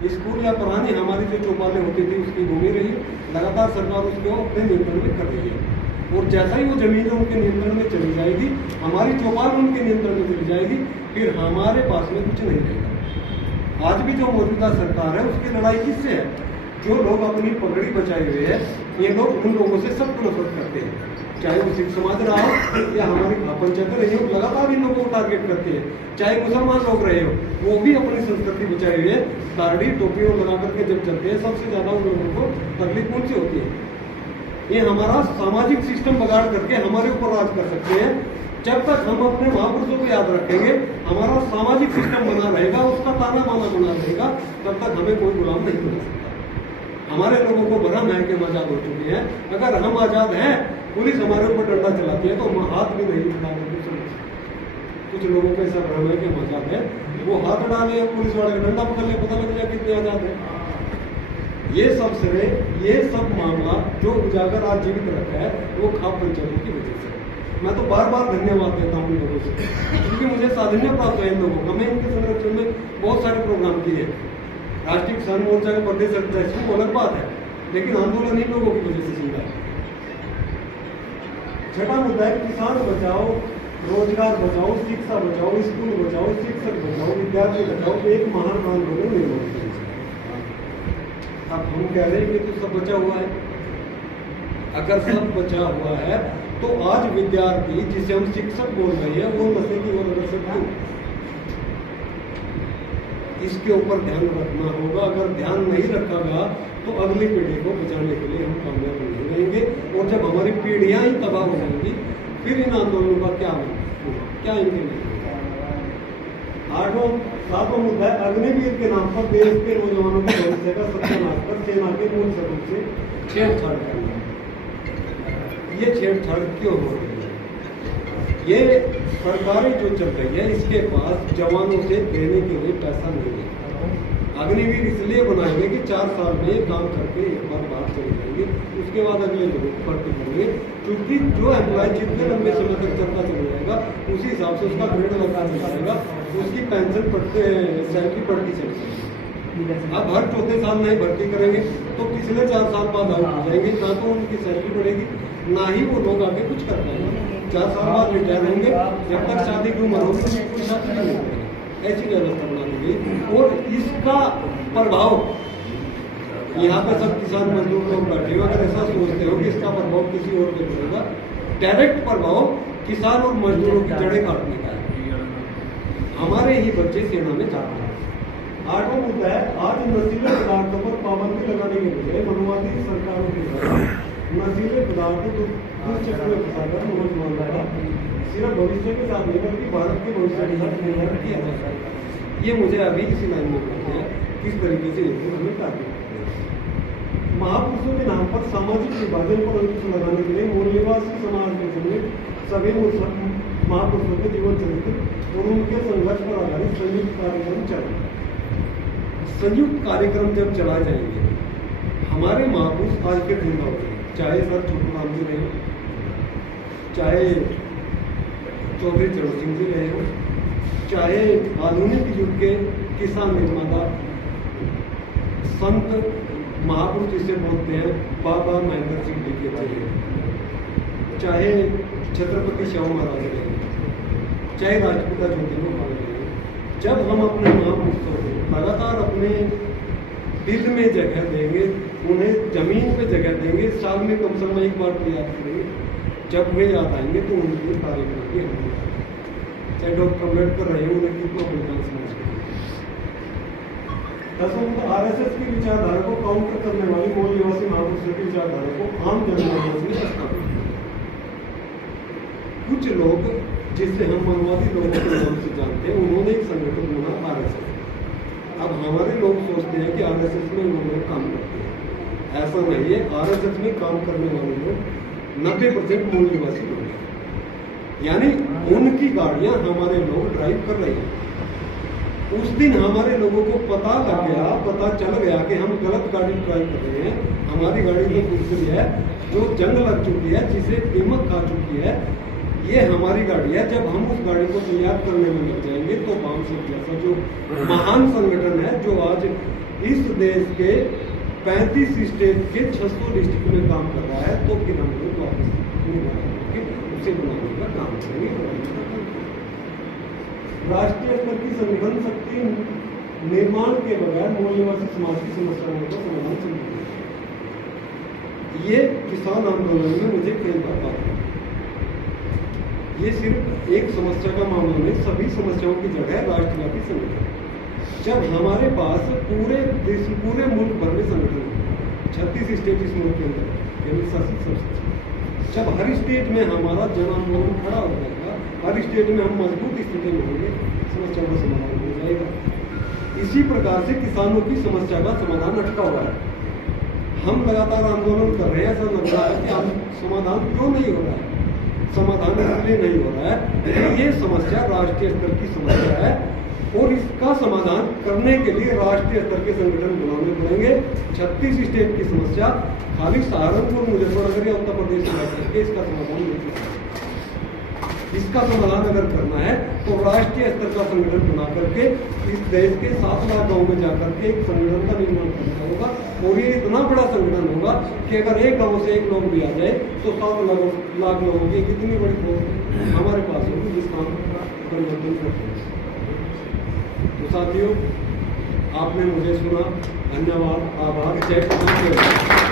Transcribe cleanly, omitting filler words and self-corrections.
School या पुरानी हमारी जो चौपालें होती थी उसकी भूमि रही, लगातार सरकार उसको अपने नियंत्रण में कर रही है। और जैसा ही वो जमीन उनके नियंत्रण में चली जाएगी, हमारी चौपाल उनके नियंत्रण में चली जाएगी, फिर हमारे पास में कुछ नहीं रहेगा। आज भी जो मौजूदा सरकार है उसकी लड़ाई किससे है? जो लोग अपनी पगड़ी बचाए हुए हैं, ये लोग उन लोगों से सख्त नफरत करते हैं, चाहे वो सिख समाज रहा हो या हमारी पंचायत रही हो, लगातार इन लोगों को टारगेट करते हैं। चाहे मुसलमान लोग रहे हो, वो भी अपनी संस्कृति बचाए हुए दाढ़ी टोपी लगा करके जब चलते हैं, सबसे ज्यादा उन लोगों को तकलीफ उनसे होती है। ये हमारा सामाजिक सिस्टम बगाड़ करके हमारे ऊपर राज कर सकते हैं। जब तक हम अपने महापुरुषों को याद रखेंगे, हमारा सामाजिक सिस्टम बना रहेगा, उसका ताना बाना बना रहेगा, तब तक हमें कोई गुलाम नहीं बना सकता। हमारे लोगों को भ्रम है कि हम आजाद हो चुके हैं। अगर हम आजाद हैं, पुलिस हमारे ऊपर डंडा चलाती है तो हम हाथ भी नहीं उठा सकते। कुछ लोगों को ऐसा भ्रम है कि हम आजाद है, वो हाथ डाले, पुलिस वाले डंडा पकड़ ले, पता लग जाए कितने आजाद है। ये सब सिरे, ये सब मामला जो उजागर आज जीवित रखा है, वो खाप पंचायतों की वजह से। मैं तो बार बार धन्यवाद देता हूँ इन लोगों से, क्योंकि मुझे साधन्य प्राप्त है इन लोगों को। हमने इनके संरक्षण में बहुत सारे प्रोग्राम किए। राष्ट्रीय किसान मोर्चा का प्रदेश अध्यक्ष वो अलग बात है, लेकिन आंदोलन इन लोगों की वजह से चल रहा है। छठा मुद्दा है किसान बचाओ, रोजगार बचाओ, शिक्षा बचाओ, स्कूल बचाओ, शिक्षक बचाओ, विद्यार्थी बचाओ, एक महान आंदोलन निर्माण करें। अब हम कह रहे हैं कि तो सब बचा हुआ है। अगर सब बचा हुआ है तो आज विद्यार्थी, जिसे हम शिक्षक बोल रहे हैं, वो नशे की ओर अग्रसर क्यों? इसके ऊपर ध्यान रखना होगा। अगर ध्यान नहीं रखा गया तो अगली पीढ़ी को बचाने के लिए हम कामयाब नहीं रहेंगे, और जब हमारी पीढ़ियां ही तबाह हो जाएंगी, फिर इन आंदोलनों का क्या इनके नहीं। सातवां मुद्दा है अग्निवीर के नाम पर देश के नौजवानों के भविष्य का सत्यानाश कर सेना के मूल सबूत से छेड़छाड़ करना। ये छेड़छाड़ क्यों हो रही है? ये सरकारें जो चल रही है, इसके पास जवानों से देने के लिए पैसा नहीं है। अग्निवीर इसलिए बनाएंगे कि 4 साल में काम करके एक बार बाहर चले जाएंगे, उसके बाद अगले लोगों को भर्ती करेंगे। क्योंकि जो एम्प्लॉय जितने लंबे समय तक चलता चला जाएगा, उसी हिसाब से उसका ग्रेड लगा जाएगा, उसकी पेंशन सैलरी बढ़ती चली जाएगी। अब हर चौथे साल नहीं भर्ती करेंगे तो पिछले 4 साल बाद आउट हो जाएंगे, ना तो उनकी सैलरी बढ़ेगी, ना ही वो लोग आगे कुछ कर पाएंगे। 4 साल बाद रिटायर होंगे, जब तक शादी की उम्र होगी कोई शादी नहीं होगी। ऐसी व्यवस्था बना दी गई, और इसका प्रभाव यहाँ पे सब किसान मजदूर लोग बैठे हो, अगर ऐसा सोचते हो कि इसका प्रभाव किसी और पे पड़ेगा, डायरेक्ट प्रभाव किसान और मजदूरों की जड़ें काटने का है। हमारे ही बच्चे सेना में जाते हैं। 8वां मुद्दा है आज नशीले पदार्थों पर पाबंदी लगाने के बजाय मनवादी सरकारों के द्वारा नशीले पदार्थों को दुष्चक्र में फंसाकर नौजवानों का सिर्फ भविष्य के साथ नहीं बल्कि भारत के भविष्य के साथ निर्माण किया जा सकता है। ये मुझे अभी इसी लाइन में कहते हैं किस तरीके से इनको हमें टारगेट करते हैं। महापुरुषों के नाम पर सामाजिक विभाजन पर अंकुश लगाने के लिए मूल्यवासी समाज के समेत सभी महापुरुषों के जीवन चरित्र और उनके संघर्ष पर आधारित संयुक्त कार्यक्रम चले। संयुक्त कार्यक्रम जब चला जाएंगे, हमारे महापुरुष आज के दिन होते हैं, चाहे सर छोटूराम जी रहे, चाहे चौधरी चरण सिंह जी रहे हो, चाहे आधुनिक युग के किसान निर्माता संत महापुरुष जिसे बोलते हैं बाबा महेंद्र सिंह जी के रहे, चाहे छत्रपति शिवाजी महाराज रहे, चाहे राजपूता ज्योतिबा फुले रहे, जब हम अपने महापुरुषों को लगातार अपने दिल में जगह देंगे, उन्हें जमीन पे जगह देंगे, साल में कम से कम एक बार याद करेंगे, जब वे याद आएंगे तो उनके कार्यक्रम भी होंगे। चाहे डॉक्टर अम्बेडकर रहे, उन्हें कितना बलिदान समझ के। आरएसएस की विचारधारा को काउंटर करने वाली मूल्यवासी महापुरुषों की विचारधारा को आम जनमानस में स्थापित किया। कुछ लोग जिसे हम मनवादी लोगों के नाम से जानते हैं, उन्होंने एक संगठन बना आरएसएस। अब हमारे लोग सोचते हैं कि आरएसएस में वो लोग काम करते हैं, ऐसा नहीं है। आरएसएस में काम करने वाले लोग 90% मूल्यवासी लोग हैं, यानी उनकी गाड़ियां हमारे लोग ड्राइव कर रहे हैं। उस दिन हमारे लोगों को पता लग गया, पता चल गया कि हम गलत गाड़ी ड्राइव कर रहे हैं। हमारी गाड़ी तो दूसरी है, जो जंग लग चुकी है, जिसे दीमक खा चुकी है। ये हमारी गाड़ी है। जब हम उस गाड़ी को तैयार करने में लग जाएंगे तो बामसेफ जैसा जो महान संगठन है, जो आज इस देश के 35 स्टेट के 600 डिस्ट्रिक्ट में काम कर रहा है, तो फिर हम लोग वापस उसे बनाने का काम करेंगे। राष्ट्रीय स्तर की संगठन शक्ति निर्माण के बगैर मूल्यवासी समाज की समस्याओं का समाधान संभव है। ये किसान आंदोलन में मुझे कई बार बात है। ये सिर्फ एक समस्या का मामला नहीं, सभी समस्याओं की जड़ है राष्ट्रव्यापी संगठन। जब हमारे पास पूरे देश, पूरे मुल्क भर में संगठन 36 स्टेट इस मुल्क के अंदर केंद्र शासित संस्था, जब हर स्टेट में हमारा जन आंदोलन खड़ा हो जाएगा, हर स्टेट में हम मजबूत स्थिति में होंगे, समस्याओं का समाधान हो जाएगा। इसी प्रकार से किसानों की समस्या का समाधान अटका हुआ है। हम लगातार आंदोलन कर रहे हैं, ऐसा लग रहा है कि समाधान क्यों नहीं हो रहा है। समाधान इसलिए नहीं हो रहा है, ये समस्या राष्ट्रीय स्तर की समस्या है और इसका समाधान करने के लिए राष्ट्रीय स्तर के संगठन बनाने पड़ेंगे। 36 स्टेट की समस्या खाली सहारनपुर, मुजफ्फरनगर या उत्तर प्रदेश में करके इसका समाधान नहीं कर सकते। इसका समाधान अगर करना है तो राष्ट्रीय स्तर का संगठन बना करके इस देश के 7 लाख गाँव में जाकर के एक संगठन का निर्माण करना होगा। और ये इतना बड़ा संगठन होगा कि अगर एक गांव से एक लोग भी आ जाए तो 7 लाख लोगों की कितनी बड़ी फोर्स हमारे पास होगी जिस काम का परिवर्तन करते हैं। तो साथियों, आपने मुझे सुना, धन्यवाद, आभार, जय।